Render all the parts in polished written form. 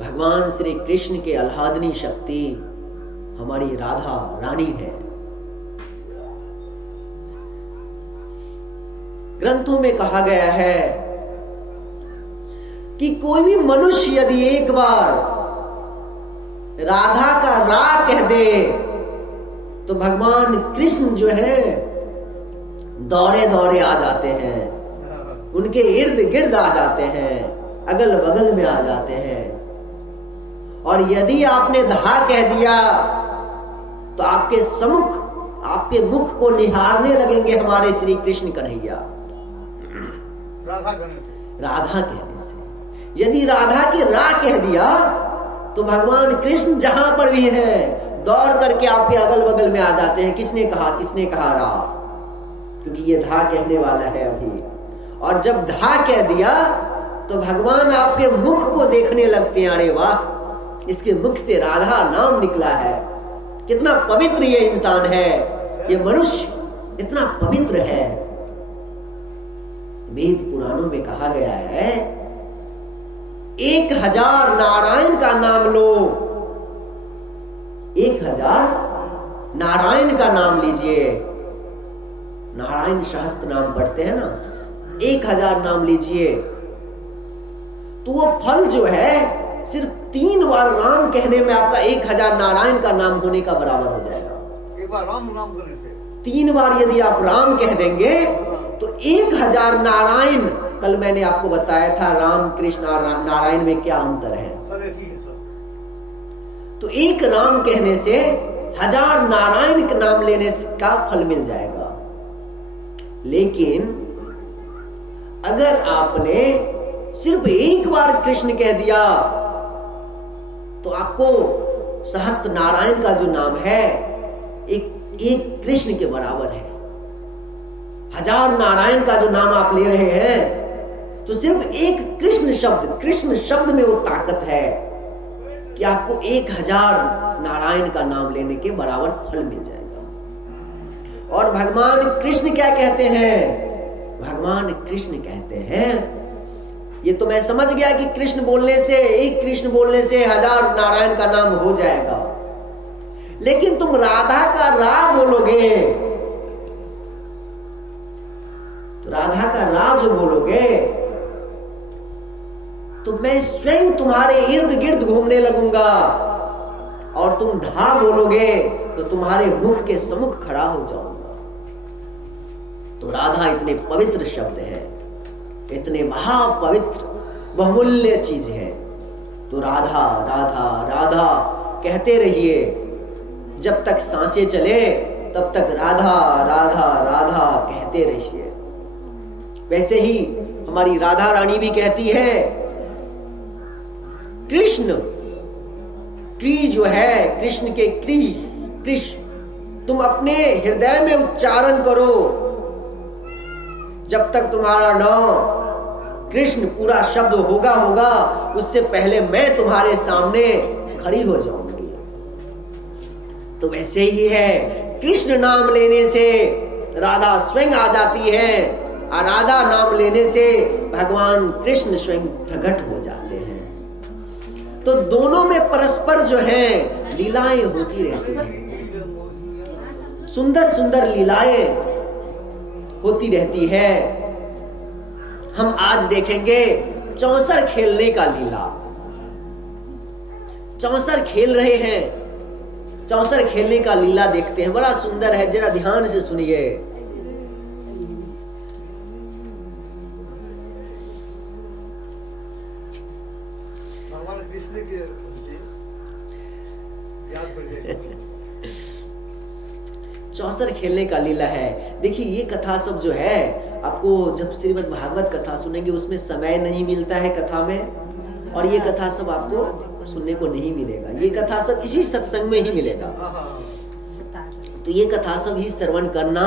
भगवान श्री कृष्ण के आह्लादनी शक्ति हमारी राधा रानी है। ग्रंथों में कहा गया है कि कोई भी मनुष्य यदि एक बार राधा का रा कह दे तो भगवान कृष्ण जो है दौड़े दौड़े आ जाते हैं, उनके इर्द गिर्द आ जाते हैं, अगल बगल में आ जाते हैं। और यदि आपने धा कह दिया तो आपके सम्मुख, आपके मुख को निहारने लगेंगे हमारे श्री कृष्ण कन्हैया राधा कहने से। यदि राधा की रा कह दिया तो भगवान कृष्ण जहां पर भी हैं दौड़ करके आपके अगल बगल में आ जाते हैं। किसने कहा रा, क्योंकि ये धा कहने वाला है अभी। और जब धा कह दिया तो भगवान आपके मुख को देखने लगते हैं, अरे वाह इसके मुख से राधा नाम निकला है, कितना पवित्र ये इंसान है, ये मनुष्य इतना पवित्र है। वेद पुराणों में कहा गया है 1000 नारायण का नाम लो, 1000 नारायण का नाम लीजिए। नारायण सहस्त्र नाम पढ़ते हैं ना, 1000 नाम लीजिए तो वो फल जो है सिर्फ 3 बार राम कहने में आपका 1000 नारायण का नाम होने का बराबर हो जाएगा। एक बार राम करने से 3 बार यदि आप राम कह देंगे तो 1000 नारायण। कल मैंने आपको बताया था राम कृष्ण और नारायण में क्या अंतर है। तो एक राम कहने से 1000 नारायण का नाम लेने का फल मिल जाएगा। लेकिन अगर आपने सिर्फ एक बार कृष्ण कह दिया तो आपको सहस्त्र नारायण का जो नाम है एक कृष्ण के बराबर है। 1000 नारायण का जो नाम आप ले रहे हैं तो सिर्फ एक कृष्ण शब्द में वो ताकत है कि आपको 1000 नारायण का नाम लेने के बराबर फल मिल जाएगा। और भगवान कृष्ण क्या कहते हैं? भगवान कृष्ण कहते हैं, ये तो मैं समझ गया कि कृष्ण बोलने से, एक कृष्ण बोलने से 1000 नारायण का नाम हो जाएगा, लेकिन तुम राधा का रा बोलोगे तो राधा का रा जो बोलोगे तो मैं स्वयं तुम्हारे इर्द गिर्द घूमने लगूंगा, और तुम धा बोलोगे तो तुम्हारे मुख के सम्मुख खड़ा हो जाऊंगा। तो राधा इतने पवित्र शब्द है, इतने महापवित्र बहुमूल्य चीज है। तो राधा राधा राधा कहते रहिए, जब तक सांसें चले तब तक राधा राधा राधा कहते रहिए। वैसे ही हमारी राधा रानी भी कहती है, कृष्ण क्री जो है, कृष्ण के क्री कृष्ण, तुम अपने हृदय में उच्चारण करो। जब तक तुम्हारा नाम कृष्ण पूरा शब्द होगा उससे पहले मैं तुम्हारे सामने खड़ी हो जाऊंगी। तो वैसे ही है, कृष्ण नाम लेने से राधा स्वयं आ जाती है, और राधा नाम लेने से भगवान कृष्ण स्वयं प्रकट हो जाते हैं। तो दोनों में परस्पर जो है लीलाएं होती रहती हैं, सुंदर सुंदर लीलाएं होती रहती है। हम आज देखेंगे चौसर खेलने का लीला। चौसर खेल रहे हैं, चौसर खेलने का लीला देखते हैं, बड़ा सुंदर है, जरा ध्यान से सुनिए। चौसर खेलने का लीला है। देखिए ये कथा सब जो है, आपको जब श्रीमद् भागवत कथा सुनेंगे उसमें समय नहीं मिलता है कथा में, और ये कथा सब आपको सुनने को नहीं मिलेगा। ये कथा सब इसी सत्संग में ही मिलेगा। तो ये कथा सब ही श्रवण करना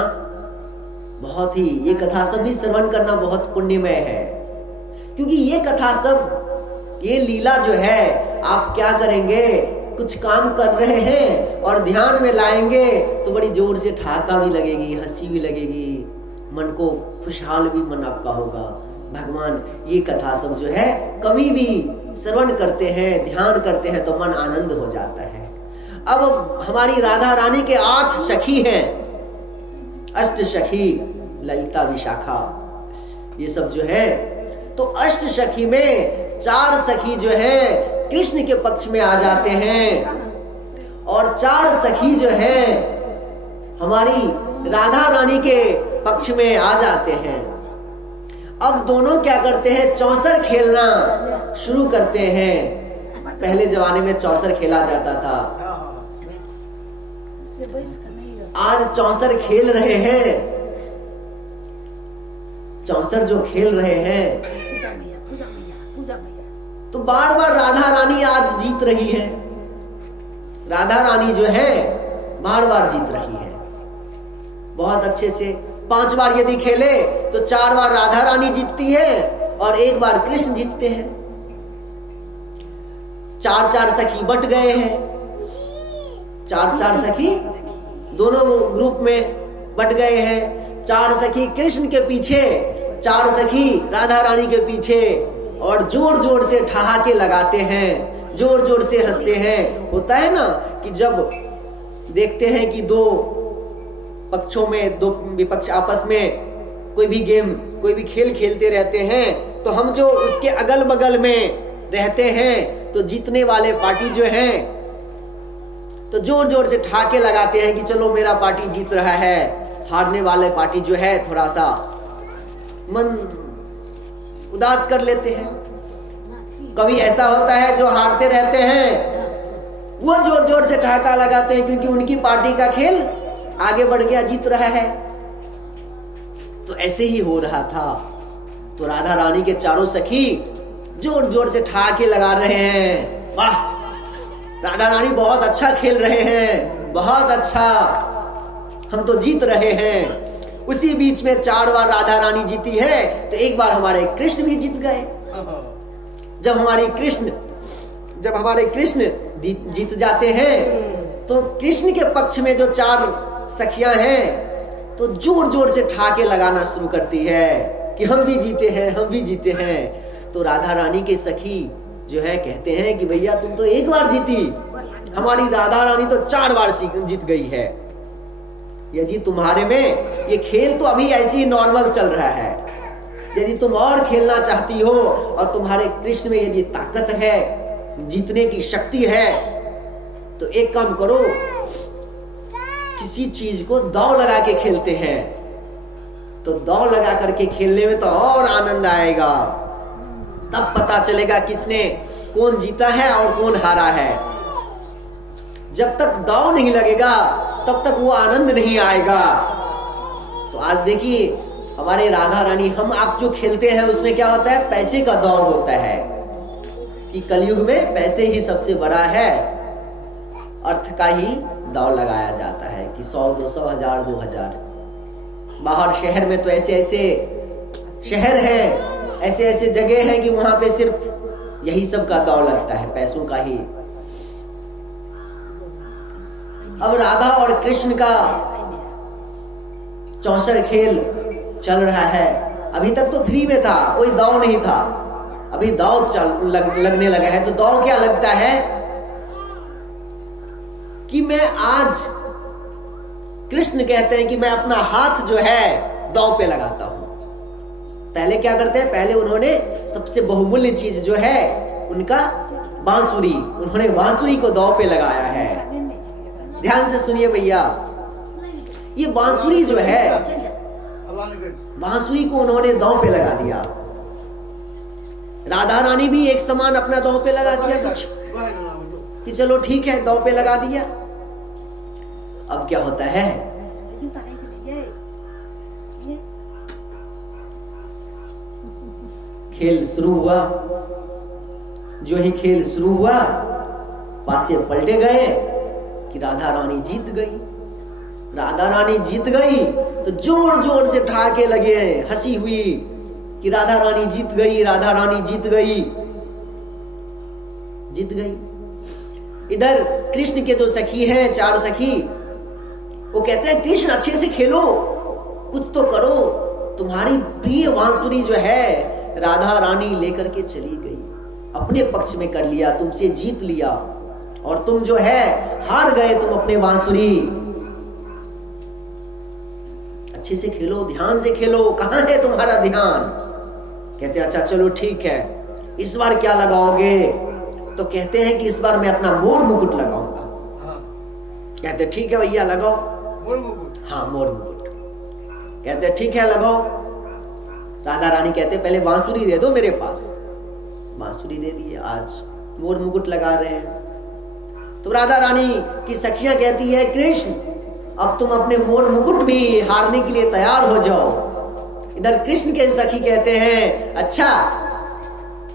बहुत ही, ये कथा सब भी श्रवण करना बहुत पुण्यमय है, क्योंकि ये कथा सब, ये लीला जो है, आप क्या करेंगे, कुछ काम कर रहे हैं और ध्यान में लाएंगे तो बड़ी जोर से ठहाका भी लगेगी, हंसी भी लगेगी, मन को खुशहाल भी मन आपका होगा। भगवान ये कथा सब जो है कभी भी श्रवण करते हैं, ध्यान करते हैं तो मन आनंद हो जाता है। अब हमारी राधा रानी के 8 सखी हैं, अष्ट सखी, ललिता, विशाखा, ये सब जो है। तो अष्ट सखी में 4 सखी जो है कृष्ण के पक्ष में आ जाते हैं और 4 सखी जो है हमारी राधा रानी के पक्ष में आ जाते हैं। अब दोनों क्या करते हैं, चौसर खेलना शुरू करते हैं। पहले जमाने में चौसर खेला जाता था, आज चौसर खेल रहे हैं। चौसर जो खेल रहे हैं तो बार बार राधा रानी आज जीत रही है। राधा रानी जो है बार बार जीत रही है, बहुत अच्छे से। 5 बार यदि खेले तो 4 बार राधा रानी जीतती है और 1 बार कृष्ण जीतते हैं। 4-4 सखी बट गए हैं, 4-4 सखी दोनों ग्रुप में बट गए हैं। 4 सखी कृष्ण के पीछे, 4 सखी राधा रानी के पीछे, और जोर जोर से ठहाके लगाते हैं, जोर जोर से हंसते हैं। होता है ना कि जब देखते हैं कि 2 पक्षों में, 2 विपक्ष आपस में कोई भी गेम, कोई भी खेल खेलते रहते हैं, तो हम जो उसके अगल बगल में रहते हैं तो जीतने वाले पार्टी जो है तो जोर जोर से ठहाके लगाते हैं कि चलो मेरा पार्टी जीत रहा है। हारने वाले पार्टी जो है थोड़ा सा मन उदास कर लेते हैं। कभी ऐसा होता है जो हारते रहते हैं वो जोर जोर से ठहाका लगाते हैं क्योंकि उनकी पार्टी का खेल आगे बढ़ गया, जीत रहा है। तो ऐसे ही हो रहा था। तो राधा रानी के 4 सखी जोर जोर से ठहाके लगा रहे हैं, वाह राधा रानी बहुत अच्छा खेल रहे हैं, बहुत अच्छा, हम तो जीत रहे हैं। उसी बीच में 4 बार राधा रानी जीती है तो 1 बार हमारे कृष्ण भी जीत गए। जब हमारे कृष्ण जीत जाते हैं तो कृष्ण के पक्ष में जो 4 सखियां हैं तो जोर जोर से ठहाके लगाना शुरू करती है कि हम भी जीते हैं, हम भी जीते हैं। तो राधा रानी के सखी जो है कहते हैं कि भैया तुम तो 1 बार जीती, हमारी राधा रानी तो 4 बार जीत गई है। यदि तुम्हारे में ये खेल तो अभी ऐसे ही नॉर्मल चल रहा है, यदि तुम और खेलना चाहती हो और तुम्हारे कृष्ण में यदि ताकत है, जीतने की शक्ति है, तो एक काम करो, किसी चीज को दांव लगा के खेलते हैं। तो दांव लगा करके खेलने में तो और आनंद आएगा, तब पता चलेगा किसने कौन जीता है और कौन हारा है। जब तक दांव नहीं लगेगा तब तक वो आनंद नहीं आएगा। तो आज देखिए हमारे राधा रानी, हम आप जो खेलते हैं उसमें क्या होता है, पैसे का दांव होता है कि कलयुग में पैसे ही सबसे बड़ा है, अर्थ का ही दांव लगाया जाता है कि 100, 200, 1000, 2000। बाहर शहर में तो ऐसे ऐसे शहर हैं, ऐसे ऐसे जगह हैं कि वहां पे सिर्फ यही सब का दांव लगता है, पैसों का ही। अब राधा और कृष्ण का चौसर खेल चल रहा है। अभी तक तो फ्री में था, कोई दांव नहीं था, अभी दांव लगने लगा है। तो दांव क्या लगता है कि मैं आज, कृष्ण कहते हैं कि मैं अपना हाथ जो है दांव पे लगाता हूं। पहले क्या करते हैं, पहले उन्होंने सबसे बहुमूल्य चीज जो है उनका बांसुरी, उन्होंने बांसुरी को दांव पे लगाया है। ध्यान से सुनिए भैया, ये बांसुरी जो है, बांसुरी को उन्होंने दांव पे लगा दिया। राधा रानी भी एक समान अपना दांव पे लगा दिया कुछ कि चलो ठीक है, दांव पे लगा दिया। अब क्या होता है, खेल शुरू हुआ। जो ही खेल शुरू हुआ, पासे पलटे गए कि राधा रानी जीत गई। राधा रानी जीत गई तो जोर जोर से ठहाके लगे, हंसी हुई कि राधा रानी जीत गई, राधा रानी जीत गई, जीत गई। इधर कृष्ण के जो सखी हैं, 4 सखी, वो कहते हैं कृष्ण अच्छे से खेलो, कुछ तो करो। तुम्हारी प्रिय बांसुरी जो है राधा रानी लेकर के चली गई। अपने पक्ष में कर लिया, तुमसे जीत लिया, और तुम जो है हार गए। तुम अपने बांसुरी अच्छे से खेलो, ध्यान से खेलो, कहां है तुम्हारा ध्यान? कहते अच्छा चलो ठीक है, इस बार क्या लगाओगे? तो कहते हैं कि इस बार मैं अपना मोर मुकुट लगाऊंगा। कहते ठीक है भैया लगाओ मोर मुकुट। हाँ मोर मुकुट। कहते ठीक है लगाओ। राधा रानी कहते पहले बांसुरी दे दो मेरे पास। बांसुरी दे दी, आज मोर मुकुट लगा रहे हैं। तो राधा रानी की सखियां कहती है कृष्ण अब तुम अपने मोर मुकुट भी हारने के लिए तैयार हो जाओ। इधर कृष्ण के सखी कहते हैं अच्छा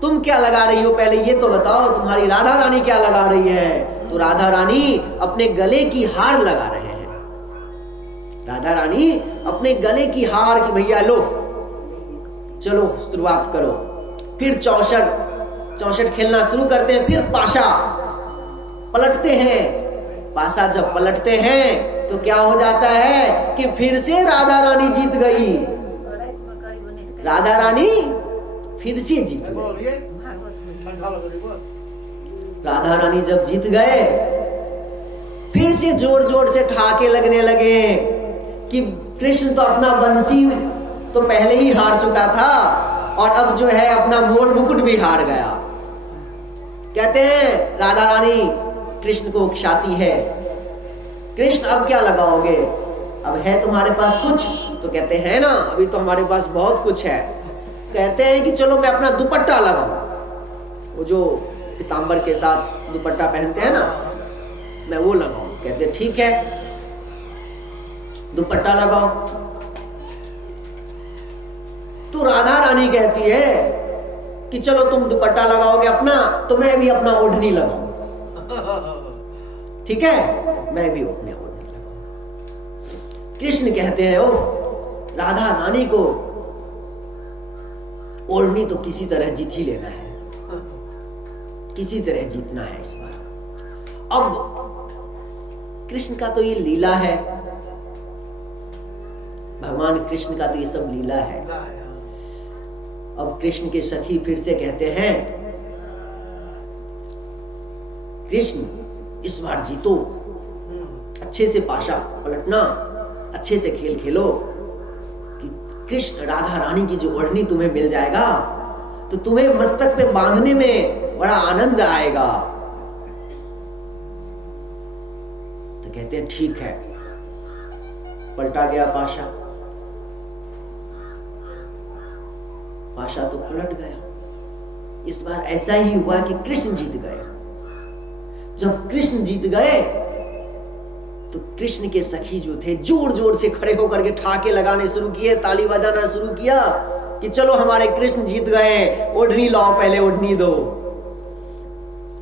तुम क्या लगा रही हो, पहले ये तो बताओ तुम्हारी राधा रानी क्या लगा रही है? तो राधा रानी अपने गले की हार लगा रहे हैं। राधा रानी अपने गले की हार की भैया लो चलो शुरुआत करो। फिर चौसठ खेलना शुरू करते हैं। फिर पाशा पलटते हैं। पाशा जब पलटते हैं तो क्या हो जाता है कि फिर से राधा रानी जीत गई। राधा रानी फिर से जीत गई। राधा रानी जब जीत गए फिर से जोर जोर से ठहाके लगने लगे कि कृष्ण तो अपना बंसी तो पहले ही हार चुका था और अब जो है अपना मोर मुकुट भी हार गया। कहते हैं राधा रानी कृष्ण को उकसाती है, कृष्ण अब क्या लगाओगे, अब है तुम्हारे पास कुछ? तो कहते हैं ना अभी तो हमारे पास बहुत कुछ है। कहते हैं कि चलो मैं अपना दुपट्टा लगाऊं, वो जो पीतांबर के साथ दुपट्टा पहनते हैं ना, मैं वो लगाऊं। कहते हैं ठीक है दुपट्टा लगाओ। तो राधा रानी कहती है कि चलो तुम दुपट्टा लगाओगे अपना तो मैं भी अपना ओढ़नी लगाऊं। ठीक है मैं भी अपने ओढ़नी लगाऊं। कृष्ण कहते हैं ओ राधा रानी को ओढ़नी तो किसी तरह जीत ही लेना है, किसी तरह जीतना है इस बार। अब कृष्ण का तो ये लीला है, भगवान कृष्ण का तो ये सब लीला है। अब कृष्ण के सखी फिर से कहते हैं कृष्ण इस बार जीतो, अच्छे से पाशा पलटना, अच्छे से खेल खेलो कि कृष्ण राधा रानी की जो ओढ़नी तुम्हें मिल जाएगा तो तुम्हें मस्तक पे बांधने में बड़ा आनंद आएगा। तो कहते हैं ठीक है। पलटा गया पाशा, पाशा तो पलट गया। इस बार ऐसा ही हुआ कि कृष्ण जीत गए। जब कृष्ण जीत गए तो कृष्ण के सखी जो थे जोर जोर से खड़े होकर के ठहाके लगाने शुरू किए, ताली बजाना शुरू किया कि चलो हमारे कृष्ण जीत गए, ओढ़नी लाओ, पहले ओढ़नी दो,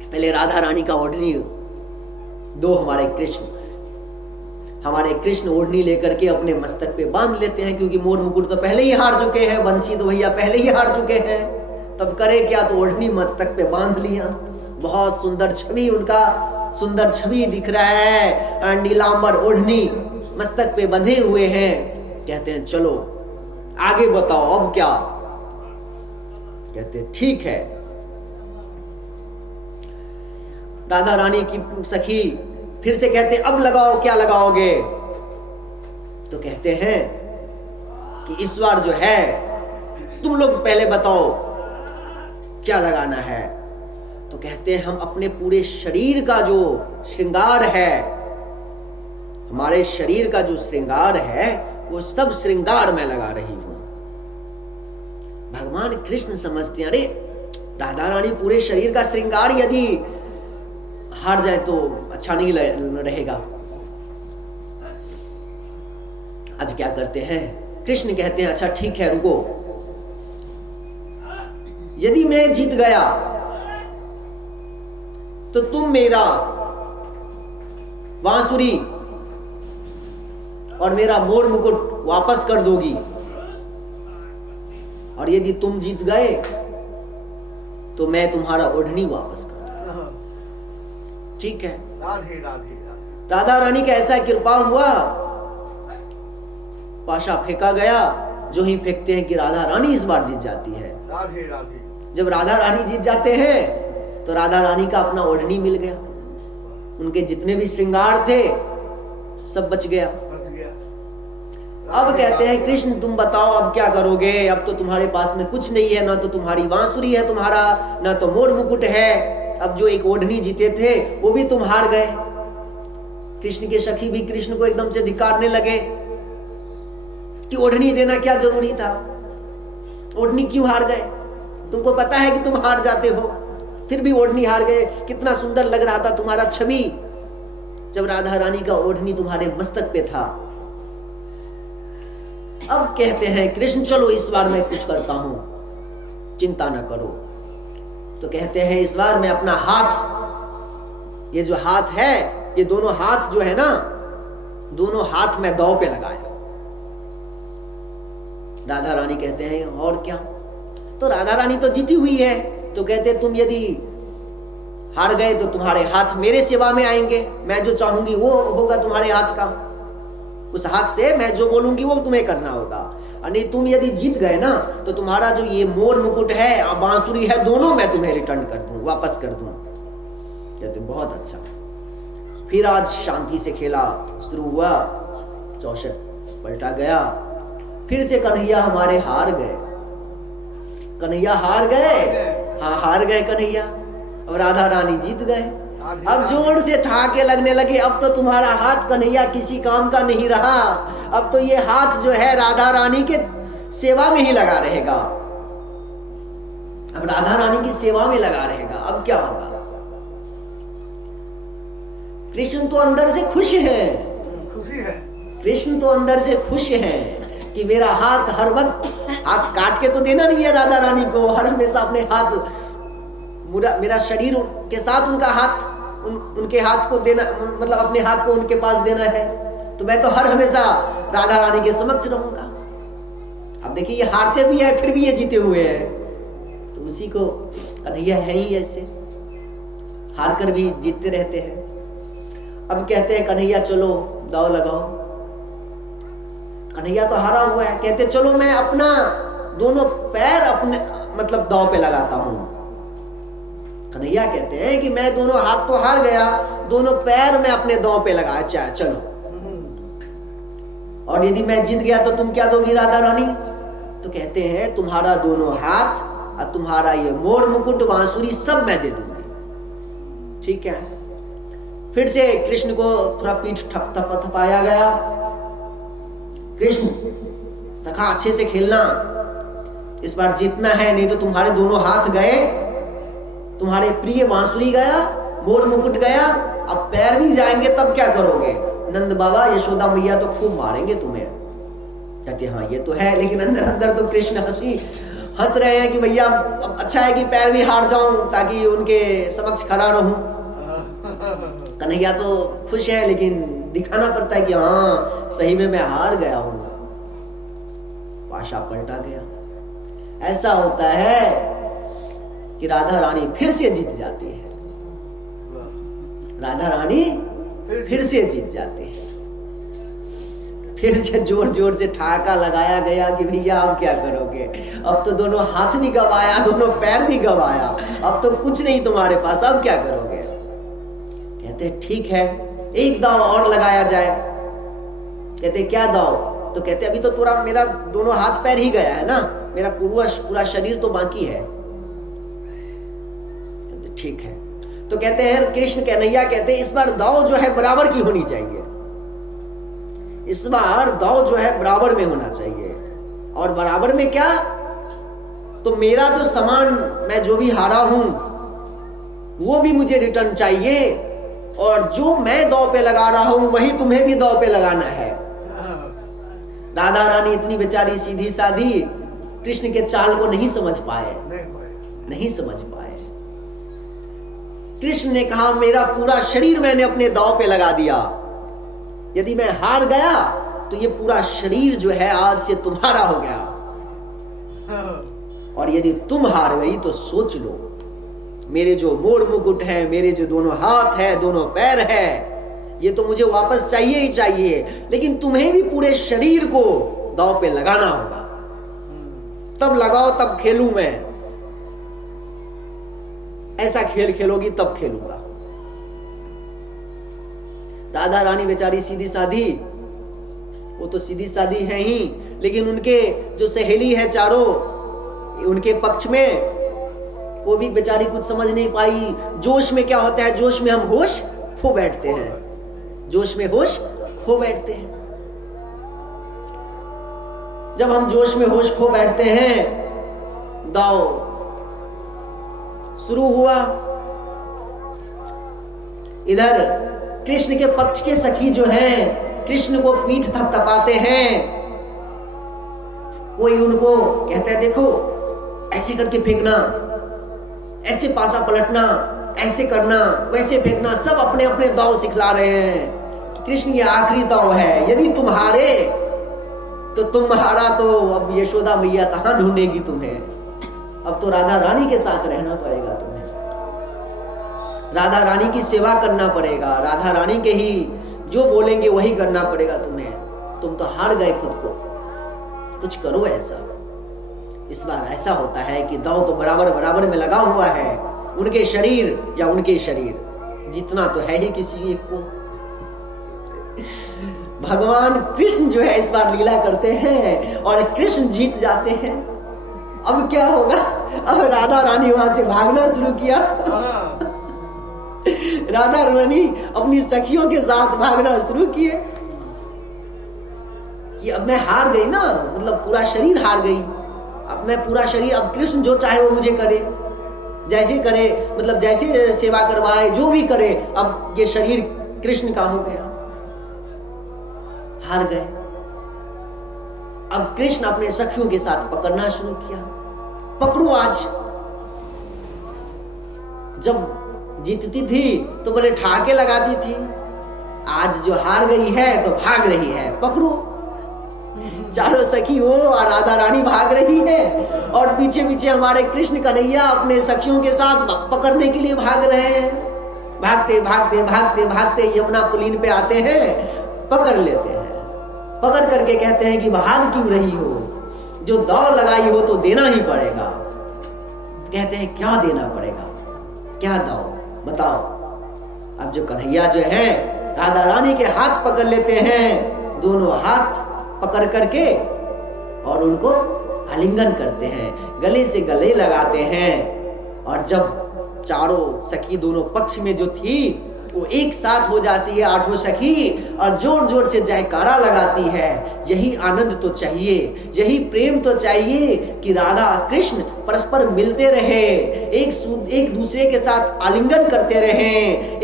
पहले राधा रानी का ओढ़नी दो। हमारे कृष्ण ओढ़नी लेकर के अपने मस्तक पे बांध लेते हैं, क्योंकि मोर मुकुट तो पहले ही हार चुके हैं, बंसी तो भैया पहले ही हार चुके हैं, तब करे क्या, तो ओढ़नी मस्तक पे बांध लिया। बहुत सुंदर छवि, उनका सुंदर छवि दिख रहा है, नीलांबर ओढ़नी मस्तक पे बंधे हुए हैं। कहते हैं चलो आगे बताओ अब क्या? कहते हैं ठीक है। राधा रानी की सखी फिर से कहते हैं अब लगाओ, क्या लगाओगे? तो कहते हैं कि इस बार जो है तुम लोग पहले बताओ क्या लगाना है। तो कहते हैं हम अपने पूरे शरीर का जो श्रृंगार है, हमारे शरीर का जो श्रृंगार है वो सब श्रृंगार मैं लगा रही हूं। भगवान कृष्ण समझते हैं अरे राधा रानी पूरे शरीर का श्रृंगार यदि हार जाए तो अच्छा नहीं रहेगा। आज क्या करते हैं, कृष्ण कहते हैं अच्छा ठीक है रुको, यदि मैं जीत गया तो तुम मेरा बांसुरी और मेरा मोर मुकुट वापस कर दोगी, और यदि तुम जीत गए तो मैं तुम्हारा ओढ़नी वापस कर दूंगा। ठीक है। राधे राधे राधे। राधा रानी का ऐसा कृपा हुआ, पाशा फेंका गया, जो ही फेंकते हैं कि राधा रानी इस बार जीत जाती है। राधे राधे। जब राधा रानी जीत जाते हैं तो राधा रानी का अपना ओढ़नी मिल गया, उनके जितने भी श्रृंगार थे सब बच गया। बच गया। अब कहते हैं कृष्ण तुम बताओ अब क्या करोगे, अब तो तुम्हारे पास में कुछ नहीं है, ना तो तुम्हारी बांसुरी है तुम्हारा, ना तो मोर मुकुट है, अब जो एक ओढ़नी जीते थे वो भी तुम हार गए। कृष्ण के सखी भी कृष्ण को एकदम से धिक्कारने लगे कि ओढ़नी देना क्या जरूरी था, ओढ़नी क्यों हार गए, तुमको पता है कि तुम हार जाते हो, फिर भी ओढ़नी हार गए। कितना सुंदर लग रहा था तुम्हारा छवि जब राधा रानी का ओढ़नी तुम्हारे मस्तक पे था। अब कहते हैं कृष्ण चलो इस बार मैं कुछ करता हूं, चिंता ना करो। तो कहते हैं इस बार मैं अपना हाथ, ये जो हाथ है, ये दोनों हाथ जो है ना, दोनों हाथ मैं दांव पे लगाया। राधा रानी कहते हैं और क्या, तो राधा रानी तो जीती हुई है, तो कहते तुम यदि हार गए तो तुम्हारे हाथ मेरे सेवा में आएंगे, मैं जो चाहूंगी वो होगा तुम्हारे हाथ का, उस हाथ से मैं जो बोलूंगी वो तुम्हें करना होगा। और तुम यदि जीत गए ना तो तुम्हारा जो ये मोर मुकुट है, बांसुरी है, दोनों मैं तुम्हें रिटर्न कर दूं, वापस कर दूं। कहते बहुत अच्छा। फिर आज शांति से खेला शुरू हुआ, चौसठ पलटा गया, फिर से कन्हैया हमारे हार गए, कन्हैया हार गए, हाँ हार गए कन्हैया। अब राधा रानी जीत गए। अब जोर से ठहाके लगने लगे, अब तो तुम्हारा हाथ कन्हैया किसी काम का नहीं रहा, अब तो ये हाथ जो है राधा रानी के सेवा में ही लगा रहेगा, अब राधा रानी की सेवा में लगा रहेगा। अब क्या होगा, कृष्ण तो अंदर से खुश है, खुशी है, कृष्ण तो अंदर से खुश है कि मेरा हाथ हर वक्त, हाथ काट के तो देना नहीं है राधा रानी को, हर हमेशा अपने हाथ, मेरा शरीर के साथ उनका हाथ, उनके हाथ को देना, मतलब अपने हाथ को उनके पास देना है, तो मैं तो हर हमेशा राधा रानी के समक्ष रहूंगा। अब देखिए ये हारते भी है फिर भी ये जीते हुए हैं, तो उसी को कन्हैया है ही ऐसे, हार कर भी जीतते रहते हैं। अब कहते हैं कन्हैया चलो दाव लगाओ, कन्हैया तो हारा हुआ है, कहते चलो मैं अपना दोनों पैर अपने मतलब दाव पे लगाता हूं। कन्हैया कहते हैं कि मैं दोनों हाथ तो हार गया, दोनों पैर मैं अपने दांव पे लगा, चाहे चलो, और यदि मैं जीत गया तो तुम क्या दोगी राधा रानी, तो कहते हैं तुम्हारा दोनों हाथ और तुम्हारा ये मोर मुकुट बांसुरी सब मैं दे दूंगी। ठीक है, फिर से कृष्ण को थोड़ा पीठ थपथपाया गया, कृष्ण सखा अच्छे से खेलना, इस बार जीतना है, नहीं तो तुम्हारे दोनों हाथ गए, तुम्हारे प्रिय बांसुरी गया, मोर मुकुट गया, अब पैर भी जाएंगे तब क्या करोगे, नंद बाबा यशोदा मैया तो खूब मारेंगे तुम्हें। कहते हाँ ये तो है, लेकिन अंदर अंदर तो कृष्ण हंस रहे हैं कि भैया अच्छा है कि पैर भी हार जाऊं ताकि उनके समक्ष खड़ा रहूं। कन्हैया तो खुश है, लेकिन दिखाना पड़ता है कि हाँ सही में मैं हार गया हूं। पाशा पलटा गया। ऐसा होता है कि राधा रानी फिर से जीत जाती है, राधा रानी फिर से जीत जाती है। फिर से जोर जोर से ठहाका लगाया गया कि भैया अब क्या करोगे, अब तो दोनों हाथ भी गवाया, दोनों पैर भी गवाया, अब तो कुछ नहीं तुम्हारे पास, अब क्या करोगे। कहते ठीक है एक दांव और लगाया जाए। कहते क्या दांव, तो कहते अभी तो पूरा मेरा दोनों हाथ पैर ही गया है ना, मेरा पूरा शरीर तो बाकी है। कहते ठीक है, तो कहते हैं कृष्ण कन्हैया कहते हैं इस बार दांव जो है बराबर की होनी चाहिए, इस बार दांव जो है बराबर में होना चाहिए। और बराबर में क्या, तो मेरा जो सामान मैं जो भी हारा हूं वो भी मुझे रिटर्न चाहिए, और जो मैं दांव पे लगा रहा हूं वही तुम्हें भी दांव पे लगाना है। राधा रानी इतनी बेचारी सीधी साधी कृष्ण के चाल को नहीं समझ पाए, नहीं समझ पाए। कृष्ण ने कहा मेरा पूरा शरीर मैंने अपने दांव पे लगा दिया, यदि मैं हार गया तो ये पूरा शरीर जो है आज से तुम्हारा हो गया, और यदि तुम हार गई तो सोच लो मेरे जो मोर मुकुट है, मेरे जो दोनों हाथ है, दोनों पैर है, ये तो मुझे वापस चाहिए ही चाहिए, लेकिन तुम्हें भी पूरे शरीर को दांव पे लगाना होगा, तब लगाओ तब खेलूं मैं। ऐसा खेल खेलोगी तब खेलूंगा। राधा रानी बेचारी सीधी सादी, वो तो सीधी सादी है ही, लेकिन उनके जो सहेली है चारों उनके पक्ष में, वो भी बेचारी कुछ समझ नहीं पाई। जोश में क्या होता है, जोश में हम होश खो बैठते हैं, जोश में होश खो बैठते हैं। जब हम जोश में होश खो बैठते हैं, दाव शुरू हुआ। इधर कृष्ण के पक्ष के सखी जो हैं, कृष्ण को पीठ थपथपाते हैं। कोई उनको कहता है देखो ऐसे करके फेंकना, ऐसे पासा पलटना, ऐसे करना, वैसे फेंकना, सब अपने अपने दाव सिखला रहे हैं। कृष्ण ये आखिरी दाव है, यदि तुम हारे तो तुम्हारा तो अब यशोदा मैया कहां ढूंढेगी तुम्हें, अब तो राधा रानी के साथ रहना पड़ेगा तुम्हें, राधा रानी की सेवा करना पड़ेगा, राधा रानी के ही जो बोलेंगे वही करना पड़ेगा तुम्हें, तुम तो हार गए खुद को, कुछ करो ऐसा। इस बार ऐसा होता है कि दांव तो बराबर बराबर में लगा हुआ है, उनके शरीर या उनके शरीर, जीतना तो है ही किसी एक को। भगवान कृष्ण जो है इस बार लीला करते हैं और कृष्ण जीत जाते हैं। अब क्या होगा, अब राधा रानी वहां से भागना शुरू किया। राधा रानी अपनी सखियों के साथ भागना शुरू किए कि अब मैं हार गई ना, मतलब पूरा शरीर हार गई, अब मैं पूरा शरीर, अब कृष्ण जो चाहे वो मुझे करे, जैसे करे, मतलब जैसे सेवा करवाए, जो भी करे, अब ये शरीर कृष्ण का हो गया, हार गए। अब कृष्ण अपने सखियों के साथ पकड़ना शुरू किया, पकड़ो आज। जब जीतती थी तो बड़े ठहाके लगाती थी, आज जो हार गई है तो भाग रही है, पकड़ो। चारों सखी हो और राधा रानी भाग रही है और पीछे पीछे हमारे कृष्ण कन्हैया अपने सखियों के साथ पकड़ने के लिए भाग रहे हैं। भागते भागते भागते भागते यमुना पुलीन पे आते हैं, पकड़ लेते हैं, पकड़ करके कहते हैं कि भाग क्यों रही हो, जो दौड़ लगाई हो तो देना ही पड़ेगा। कहते हैं क्या देना पड़ेगा, क्या दाव बताओ। अब जो कन्हैया जो है राधा रानी के हाथ पकड़ लेते हैं, दोनों हाथ पकड़ करके और उनको आलिंगन करते हैं, गले से गले लगाते हैं। और जब चारों सखी दोनों पक्ष में जो थी वो एक साथ हो जाती है, आठों सखी, और जोर जोर से जयकारा लगाती है। यही आनंद तो चाहिए, यही प्रेम तो चाहिए कि राधा कृष्ण परस्पर मिलते रहे, एक दूसरे के साथ आलिंगन करते रहे,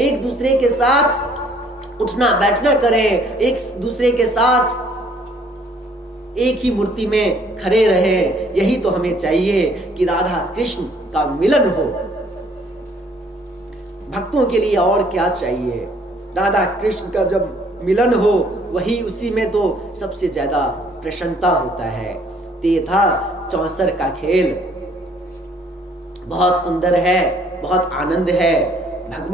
एक दूसरे के साथ उठना बैठना करें, एक दूसरे के साथ एक ही मूर्ति में खड़े रहे। यही तो हमें चाहिए कि राधा कृष्ण का मिलन हो। भक्तों के लिए और क्या चाहिए, राधा कृष्ण का जब मिलन हो वही, उसी में तो सबसे ज्यादा प्रसन्नता होता है। ते था चौसर का खेल, बहुत सुंदर है, बहुत आनंद है। भगवान